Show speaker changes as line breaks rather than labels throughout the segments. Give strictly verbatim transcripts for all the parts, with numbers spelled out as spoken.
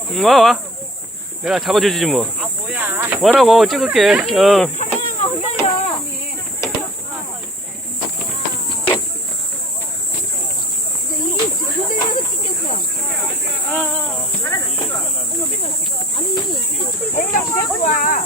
응, 와, 와. 내가 잡아주지, 뭐.
아 뭐야?
뭐라고, 찍을게. 어.
앵당 데리고 와.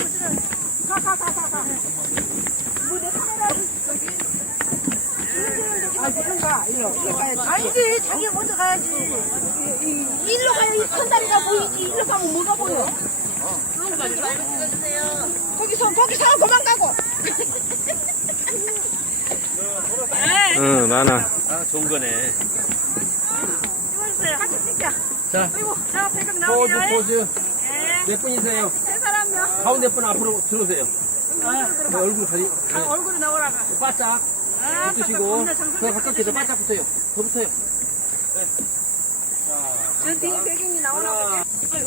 아, 지금 가. 일로. 일로 가야지.
아니지, 자기가 먼저 가야지. 이- 일로 가야 이 큰 다리가 보이지. 일로 가면 뭐가 보여? 거기서, 거기서 도망가고.
응, 많아.
아, 좋은 거네.
같이 찍자.
자,
그리고 자, 배경
포즈,
나오냐?
포즈.
예.
몇 분이세요?
세 사람요.
가운데 분 앞으로 들어오세요. 네, 얼굴 가리,
아, 얼굴이 나오라가.
네, 바짝
아,
붙으시고, 더 가깝게 더 바짝 붙어요. 더 붙어요.
저 뒤에 배경이 나오라고.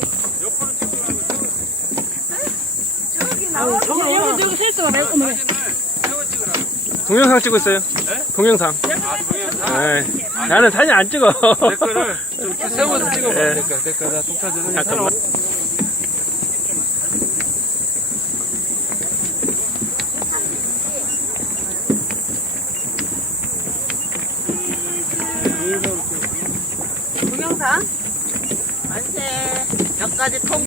저기 나와. 저기 여기 저기 서 있어. 내가 어머.
동영상 찍고 있어요. 동영상. 네. 나는 사진 안 찍어.
내 거를 좀 세워서 찍어봐.
네.
내 거, 내 거, 나 독차지는
잠깐만.
동영상. 만세. 몇 가지 통.